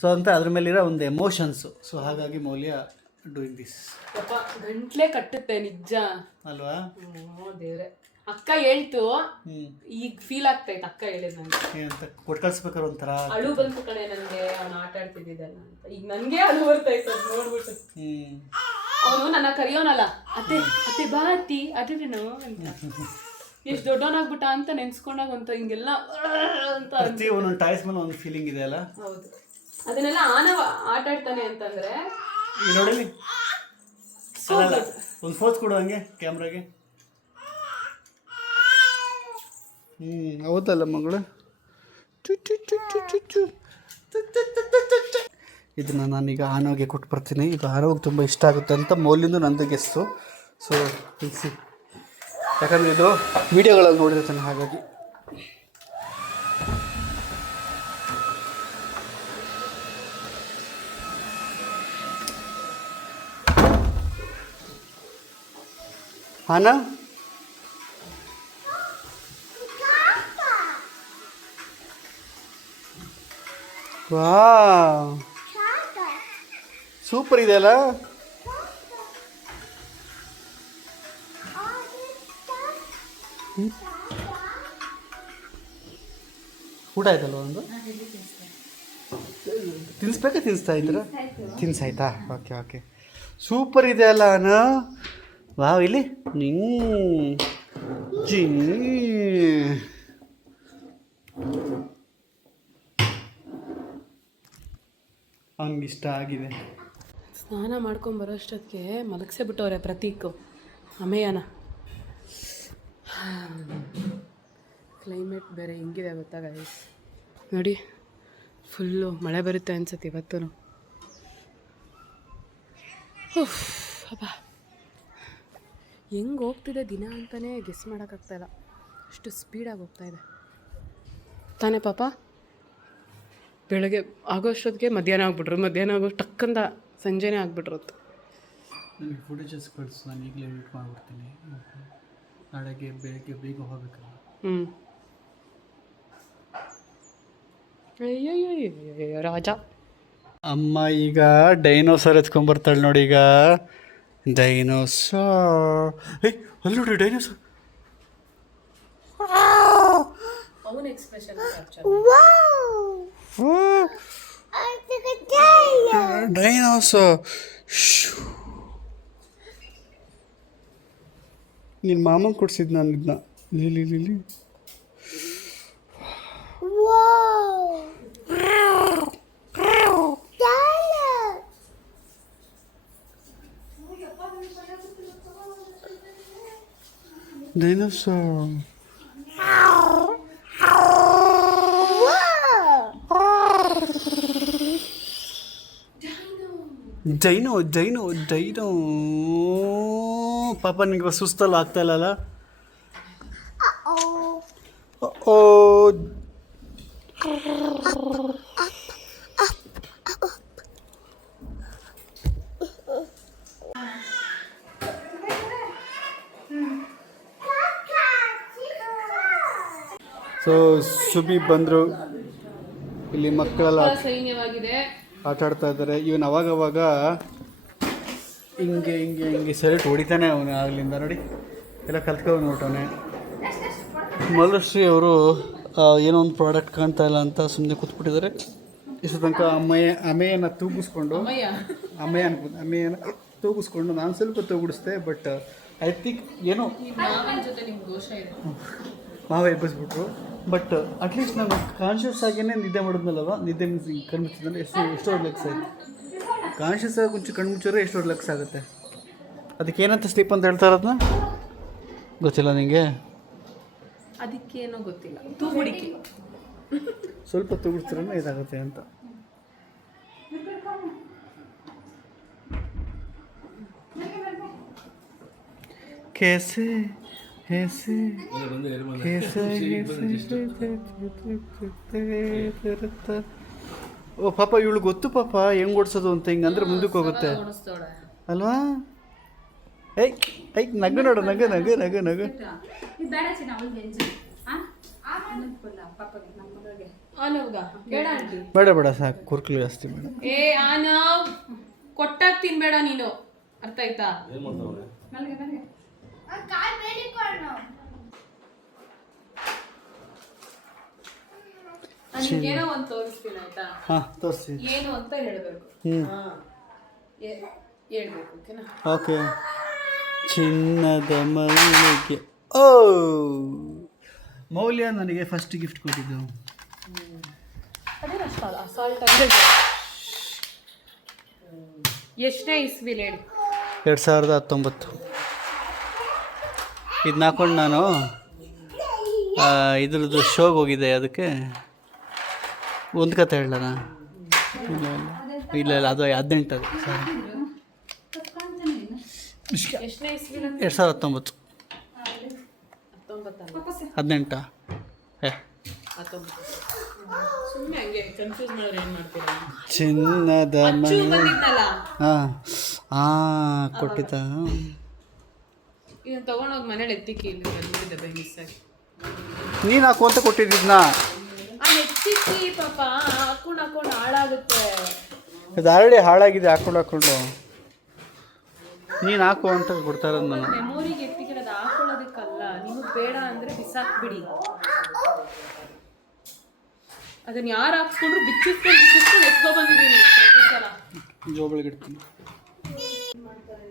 ಸೊ ಅಂತ ಅದ್ರ ಮೇಲಿರೋ ಒಂದು ಎಮೋಷನ್ಸು. ಸೊ ಹಾಗಾಗಿ ಮೌಲ್ಯ ಡೂಯಿಂಗ್ ದಿಸ್ ಗಂಟ್ಲೆ ಕಟ್ಟುತ್ತೆ ನಿಜ ಅಲ್ವಾ? ದೇವ್ರೆ. ಅಕ್ಕ ಹೇಳ್ತು, ಹ್ಞೂ ಈಗ ಫೀಲ್ ಆಗ್ತೈತೆ ಅಕ್ಕ ಹೇಳಿದ್ ನಂಗೆ. ಏನಂತ ಕೊಟ್ಟು ಕಳ್ಸ್ಬೇಕಾದ್ರೆ ಒಂಥರ ಅಳು ಬಂತು ಕಣೆ ನನಗೆ, ಅವ್ನು ಆಟ ಆಡ್ತಿದ್ದಿದ್ದಲ್ಲ ಅಂತ. ಈಗ ನನಗೆ ಅಳು ಬರ್ತೈತೆ ಅದ್ ನೋಡ್ಬಿಟ್ಟು. ಅವನು ನನ್ನ ಕರಿಯೋನಲ್ಲ, ಅತ್ತೆ ಅತ್ತೆ ಬಾ ಅತ್ತಿ ಅದೇನು ಅಂತ. ಎಷ್ಟು ದೊಡ್ಡವನಾಗ್ಬಿಟ್ಟ ಅಂತ ನೆನ್ಸ್ಕೊಂಡಾಗ ಅಂತ ಹಿಂಗೆಲ್ಲ ಅಂತ. ಪ್ರತಿ ಒಂದೊಂದು ಟಾಯ್ಸ್ ಮೇಲೆ ಒಂದು ಫೀಲಿಂಗ್ ಇದೆ ಅಲ್ಲ. ಹೌದು, ಅದನ್ನೆಲ್ಲ ಆನವ ಆಟ ಆಡ್ತಾನೆ ಅಂತಂದ್ರೆ ನೋಡಿ. ಒಂದು ಫೋಸ್ ಕೊಡು ಹಂಗೆ ಕ್ಯಾಮ್ರಾಗೆ. ಹೌದಲ್ಲ ಮಗಳು. ಇದನ್ನು ನಾನೀಗ ಆನೋಗೆ ಕೊಟ್ಟು ಬರ್ತೀನಿ. ಇದು ಆನೋಗೆ ತುಂಬ ಇಷ್ಟ ಆಗುತ್ತೆ ಅಂತ ಮೌಲ್ಯಂದು ನಂದು ಗೆಸ್ಟು. ಸೊ ತಿಳಿಸಿ, ಯಾಕಂದರೆ ಇದು ವೀಡಿಯೋಗಳಲ್ಲಿ ನೋಡಿರ್ತಾನೆ ಹಾಗಾಗಿ. ಆನ ವಾ ಸೂಪರ್ ಇದೆ ಅಲ್ಲ. ಊಟ ಆಯ್ತಲ್ವ ಒಂದು? ತಿನ್ನಿಸ್ಬೇಕಾ ತಿನ್ನಿಸ್ತಾ ಇದ್ದೀರಾ? ತಿನ್ಸಾಯ್ತಾ? ಓಕೆ ಓಕೆ, ಸೂಪರ್ ಇದೆ ಅಲ್ಲ ಅಣ್ಣ. ವಾವ್, ಇಲ್ಲಿ ಅವ್ನಿಗೆ ಇಷ್ಟ ಆಗಿದೆ. ಸ್ನಾನ ಮಾಡ್ಕೊಂಬರೋ ಅಷ್ಟೊತ್ತಿಗೆ ಮಲಗಿಸೇ ಬಿಟ್ಟವ್ರೆ ಪ್ರತೀಕ್ ಅಮೇಯನ. ಕ್ಲೈಮೇಟ್ ಬೇರೆ ಹೆಂಗಿದೆ ಗೊತ್ತಾ ಗೈಸ್, ನೋಡಿ ಫುಲ್ಲು ಮಳೆ ಬರುತ್ತೆ ಅನ್ಸುತ್ತೆ ಇವತ್ತು. ಅಬ್ಬಾ, ಹೆಂಗೆ ಹೋಗ್ತಿದೆ ದಿನ ಅಂತಲೇ ಗೆಸ್ ಮಾಡೋಕ್ಕಾಗ್ತಾಯಿಲ್ಲ, ಅಷ್ಟು ಸ್ಪೀಡಾಗಿ ಹೋಗ್ತಾಯಿದೆ ತಾನೇ ಪಾಪ. ಬೆಳಗ್ಗೆ ಆಗೋಷ್ಟೊತ್ತಿಗೆ ಮಧ್ಯಾಹ್ನ ಆಗ್ಬಿಟ್ರು, ಮಧ್ಯಾಹ್ನ ಆಗೋ ಟಕ್ಕಂದ ಸಂಜೆನೇ ಆಗ್ಬಿಟ್ರತ್ತು. ನನಗೆ ಫುಟೇಜಸ್ ಕಳಿಸು, ನಾನು ಈಗಲೇ ಎಡಿಟ್ ಮಾಡಿಬಿಡ್ತೀನಿ. ನಾಳೆಗೆ ಬೆಳಗ್ಗೆ ಬೇಗ ಹೋಗ್ಬೇಕಲ್ಲ. ಅಯ್ಯಯ್ಯೋ ರಾಜ. ಅಮ್ಮ ಈಗ ಡೈನೋಸರ್ ಎತ್ಕೊಂಡ್ಬರ್ತಾಳೆ ನೋಡಿ. ಈಗ ಡೈನೋಸರ್, ಅಲ್ಲಿ ನೋಡಿ ಡೈನೋಸರ್. ಅವನ ಎಕ್ಸ್ಪ್ರೆಷನ್ ಡೈನೋಸರ್. ನಿನ್ನ ಮಾಮನ್ ಕೊಡ್ಸಿದ್ ನಾನು ಇದನ್ನ. Lily dinosaur. ಡೈನೋ ಪಾಪ ನಿಮಗೆ ಸುಸ್ತಲ್ಲ ಆಗ್ತಾ ಇಲ್ಲಲ್ಲ? ಓ ಸೊ ಸುಬಿ ಬಂದರು. ಇಲ್ಲಿ ಮಕ್ಕಳೆಲ್ಲ ಸೈನ್ಯವಾಗಿದೆ, ಆಟ ಆಡ್ತಾ ಇದ್ದಾರೆ. ಇವನು ಅವಾಗವಾಗ ಹಿಂಗೆ ಸೆಲೆಕ್ಟ್ ಹೊಡಿತಾನೆ ಅವನು. ಆಗಲಿಂದ ನೋಡಿ ಎಲ್ಲ ಕಲ್ತ್ಕೊಂಡು ಹೊರಟವನೆ. ಮಲಶ್ರೀ ಅವರು ಏನೋ ಒಂದು ಪ್ರಾಡಕ್ಟ್ ಕಾಣ್ತಾ ಇಲ್ಲ ಅಂತ ಸುಮ್ಮನೆ ಕೂತ್ಬಿಟ್ಟಿದ್ದಾರೆ. ಇಷ್ಟು ತನಕ ಅಮೆಯನ್ನು ತೂಗಿಸ್ಕೊಂಡು ಅಮೆಯನ್ನು ತೂಗಿಸ್ಕೊಂಡು ನಾನು ಸ್ವಲ್ಪ ತೂಗಿಡಿಸ್ದೆ. ಬಟ್ ಐ ಥಿಂಕ್ ಏನೋ ಮಾವ ಎಬ್ಬಿಸ್ಬಿಟ್ರು. ಬಟ್ ಅಟ್ಲೀಸ್ಟ್ ನಾನು ಕಾನ್ಷಿಯಸ್ ಆಗಿಯೇ ನಿದ್ದೆ ಮಾಡಿದ್ನಲ್ಲವ, ನಿದ್ದೆ ಕಣ್ಮುಚ್ಚಿದ್ರೆ ಎಷ್ಟೋ ರಿಲ್ಯಾಕ್ಸ್ ಆಯಿತು. ಕಾನ್ಷಿಯಸ್ ಆಗಿ ಮುಂಚೆ ಕಣ್ಮುಚ್ಚಿದ್ರೆ ಎಷ್ಟೋ ರಿಲ್ಯಾಕ್ಸ್ ಆಗುತ್ತೆ. ಅದಕ್ಕೇನಂತ ಸ್ಲೀಪ್ ಅಂತ ಹೇಳ್ತಾರೆ, ಅದನ್ನ ಗೊತ್ತಿಲ್ಲ ನಿಮಗೆ? ಅದಕ್ಕೇನೋ ಗೊತ್ತಿಲ್ಲ, ತೂಗುಡಿಕೆ. ಸ್ವಲ್ಪ ತೂಗಿಡ್ತಿದ್ರೆ ಇದಾಗುತ್ತೆ ಅಂತ. ಕೇಸೆ ಹೇಸೆ ಓ ಪಾಪ ಇವಳು ಗೊತ್ತು ಪಾಪ ಹೆಂಗೆ ಓಡಿಸೋದು ಅಂತ. ಹಿಂಗಂದ್ರೆ ಮುಂದಕ್ಕೆ ಹೋಗುತ್ತೆ ಅಲ್ವಾ? ನಗು ನೋಡು, ನಗು ಆನವ್ಗ ಬೇಡ ಆಂಟಿ. ಬೇಡ ಬೇಡ ಸಾಕು, ಕುರ್ಕುಲು ಜಾಸ್ತಿ ಬೇಡ. ಏ ಆನವ್ ಕೊಟ್ಟಾಗ ತಿನ್ಬೇಡ ನೀನು, ಅರ್ಥ ಆಯ್ತಾ? ಏನೋ ಒಂದು ತೋರಿಸ್ತೀನಿ ಆಯ್ತಾ? ಹಾಂ ತೋರಿಸಿ. ಏನು ಅಂತ ಹೇಳ್ಬೇಕು. ಹೇಳ್ಬೇಕು, ಓಕೆನಾ? ಓಕೆ. ಚಿನ್ನದ ಮಲ್ಲಿಗೆ. ಓ, ಮೌಲ್ಯ ನನಗೆ ಫಸ್ಟ್ ಗಿಫ್ಟ್ ಕೊಟ್ಟಿದ್ದು. ಎಷ್ಟನೇ ಇಸ್ವಿಲ್ ಹೇಳಿ? 2019. ಇದನ್ನ ಹಾಕೊಂಡು ನಾನು ಇದ್ರದ್ದು ಶೋಗೆ ಹೋಗಿದ್ದೆ. ಅದಕ್ಕೆ ಒಂದು ಕತೆ ಹೇಳೋಣ? ಇಲ್ಲ ಇಲ್ಲ, ಅದು 18 ಅದು. ಎಷ್ಟನೇ ಇಸ್ವಿಲ್? 2019. 18 ಸುಮ್ಮನೆ ಹಂಗೆ ಕನ್ಫ್ಯೂಸ್ ಮಾಡಿದ್ರೆ ಏನು ಮಾಡ್ತೀರಾ? ಚಿನ್ನದ ಬಂದಿದ್ನಲ್ಲ, ಹಾಂ ಕೊಟ್ಟಿದ್ದ. ಇದನ್ನ ತಗೊಂಡೋಗಿ ಮನೇಲಿ ಎತ್ತಿಕ್ಕಿ, ಇಲ್ಲಿ ಬಂದಿದ್ದೆ ಮಿಸ್ ಆಗಿ. ನೀನು ಹಾಕು ಅಂತ ಕೊಟ್ಟಿದ್ದಿದ್ನ ಎತ್ತಿಕ್ಕಿ ಪಾಪ, ಹಾಕೊಂಡು ಹಾಳಾಗುತ್ತೆ. ಅದು ಆಲ್ರೆಡಿ ಹಾಳಾಗಿದೆ ಹಾಕೊಂಡು. ನೀನು ಹಾಕು ಅಂತ ಕೊಡ್ತಾ ಇರೋದು ನಾನು. ಮೆಮೊರಿಗೆ ಎತ್ತಿಕ್ಕಿರೋದು ಹಾಕೊಳ್ಳೋದಕ್ಕಲ್ಲ, ನಿಮಗೆ ಬೇಡ ಅಂದರೆ ಬಿಸಾಕ್ಬಿಡಿ. ಅದನ್ನ ಯಾರು ಹಾಕ್ಸ್ಕೊಂಡ್ರು ಬಿಚ್ಚಿಸ್ಕೊಂಡು ಎತ್ಕೊಬಂದಿದ್ದೀನಿ ಪ್ರತಿ ಸಲ. ಜೋಬಳಿಗೆ ಇಡ್ತೀನಿ.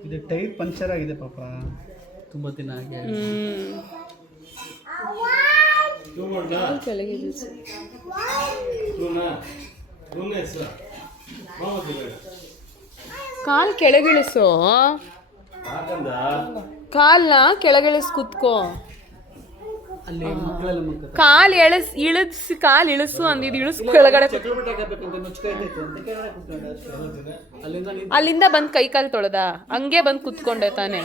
ಇದು ಟೈರ್ ಪಂಚರ್ ಆಗಿದೆ ಪಾಪ, ತುಂಬ ದಿನ ಆಗಿ. ಕಾಲ್ ಕೆಳಗಿಳಿಸು, ಕಾಲ್ನ ಕೆಳಗಿಳಿಸ್ ಕುತ್ಕೋ. ಅಲ್ಲಿ ಮಕ್ಕಳೆಲ್ಲ ಕಾಲ್ ಕಾಲ್ ಇಳಿಸು ಅಂದಿದ್ದು, ಇಳಿಸು ಕೆಳಗಡೆ. ಅಲ್ಲಿಂದ ಬಂದು ಕೈ ಕಾಲು ತೊಳೆದ, ಹಂಗೆ ಬಂದು ಕುತ್ಕೊಂಡೆ ತಾನೆ.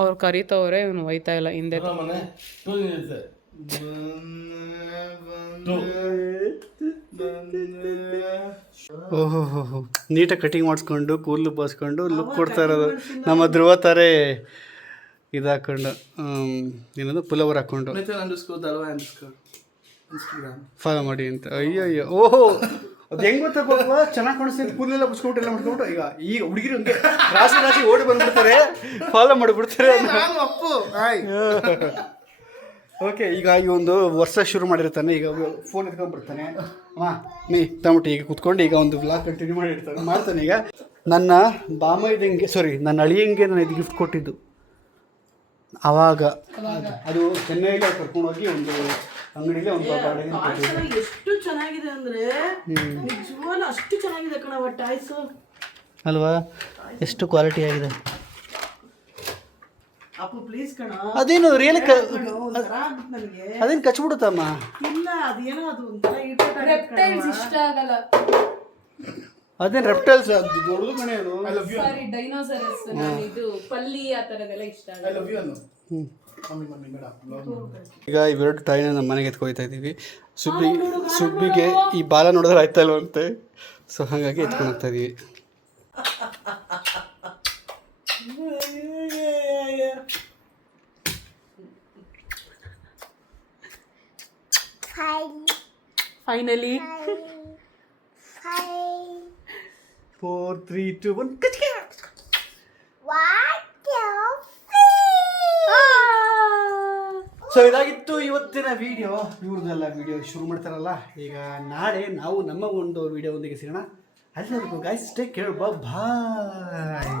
ಅವ್ರು ಕರಿತವ್ರೆ, ಇವನು ಒಯ್ತಾ ಇಲ್ಲ ಹಿಂದೆ. ಓಹೋ, ನೀಟಾಗಿ ಕಟಿಂಗ್ ಮಾಡಿಸ್ಕೊಂಡು ಕೂದಲು ಬಾಸ್ಕೊಂಡು ಲುಕ್ ಕೊಡ್ತಾ ಇರೋದು ನಮ್ಮ ಧ್ರುವ ಥರೇ. ಇದು ಹಾಕ್ಕೊಂಡು ಏನದು ಪುಲವರ್ ಹಾಕ್ಕೊಂಡು ಫಾಲೋ ಮಾಡಿ ಅಂತ. ಅಯ್ಯೋ ಓಹೋ, ಅದು ಹೆಂಗೆ ಗೊತ್ತಾಗಲ್ಲ, ಚೆನ್ನಾಗಿ ಕಾಣಿಸ್ತೈತೆ, ಕೂದಲೆಲ್ಲ ಬುಸ್ಕೊಬಿಟ್ಟು ಎಲ್ಲ ಮಾಡ್ಕೊಂಡು. ಈಗ ಹುಡುಗಿರು ಹಂಗೆ ರಾಶಿ ಓಡಿ ಬಂದ್ಬಿಡ್ತಾರೆ, ಫಾಲೋ ಮಾಡಿಬಿಡ್ತಾರೆ. ಓಕೆ, ಈಗ ಈ ಒಂದು ವರ್ಷ ಶುರು ಮಾಡಿರ್ತಾನೆ. ಈಗ ಫೋನ್ ಎತ್ಕೊಂಡ್ಬಿಡ್ತಾನೆ. ನೀ ತಗೊಂಬಿಟ್ಟು ಈಗ ಕುತ್ಕೊಂಡು ಈಗ ಒಂದು ವ್ಲಾಗ್ ಕಂಟಿನ್ಯೂ ಮಾಡ್ತಾನೆ. ಈಗ ನನ್ನ ನನ್ನ ಅಳಿಯಂಗೆ ನಾನು ಇದು ಗಿಫ್ಟ್ ಕೊಟ್ಟಿದ್ದು ಆವಾಗ. ಅದು ಚೆನ್ನೈಗೆ ಕರ್ಕೊಂಡೋಗಿ ಒಂದು ಅಂಗಡಿಲಿ ಒಂದು ಎಷ್ಟು ಚೆನ್ನಾಗಿದೆ ಅಂದ್ರೆ ನಿಜವಾಗ್ಲೂ ಅಷ್ಟು ಚೆನ್ನಾಗಿದೆ ಕಣವ ಟಾಯ್ಸು ಅಲ್ವಾ, ಎಷ್ಟು ಕ್ವಾಲಿಟಿ ಆಗಿದೆ. ಅಪ್ಪು ಪ್ಲೀಸ್ ಕಣ. ಅದೇನು ರಿಯಲ್ ನನಗೆ ಅದೇನು ಕಚ್ಬಿಡುತ್ತಮ್ಮ? ಇಲ್ಲ, ಅದೇನೋ ಅದು ಒಂಥರ ಇಷ್ಟ ಆಗಲ್ಲ. ಅದೇನು ರೆಪ್ಟೈಲ್ಸ್, ಅದು ದೊಡ್ಡದು ಕಣೆ ಅದು. ಸಾರಿ, ಡೈನೋಸರಸ್. ಇದು ಪಲ್ಲಿ ಆ ಥರದ್ದೆಲ್ಲ ಇಷ್ಟ ಆಗಲ್ಲ. ಈಗ ಇವೆರಡು ಟಾಯ್ನ ನಮ್ಮ ಮನೆಗೆ ಎತ್ಕೊಯ್ತಾ ಇದ್ದೀವಿ. ಸುಬ್ಬಿಗೆ ಈ ಬಾಲ ನೋಡಿದ್ರೆ ಆಯ್ತಾ ಇಲ್ವಂತೆ, ಸೊ ಹಾಗಾಗಿ ಎತ್ಕೊಂಡು ಹೋಗ್ತಾ ಇದ್ದೀವಿ. ಫೈನಲಿ 4, 3, 2, 1 ಕಚ್ಕೆ. ಸೊ ಇದಾಗಿತ್ತು ಇವತ್ತಿನ ವಿಡಿಯೋ. ಇವ್ರದ್ದೆಲ್ಲ ವಿಡಿಯೋ ಶುರು ಮಾಡ್ತಾರಲ್ಲ. ಈಗ ನಾಳೆ ನಾವು ನಮ್ಮ ಒಂದು ವಿಡಿಯೋ ಒಂದಿಗೆ ಸಿಗೋಣ. ಅಲ್ಲಿವರೆಗೂ ಗೈಸ್ ಟೇಕ್ ಕೇರ್, ಬಾಯ್.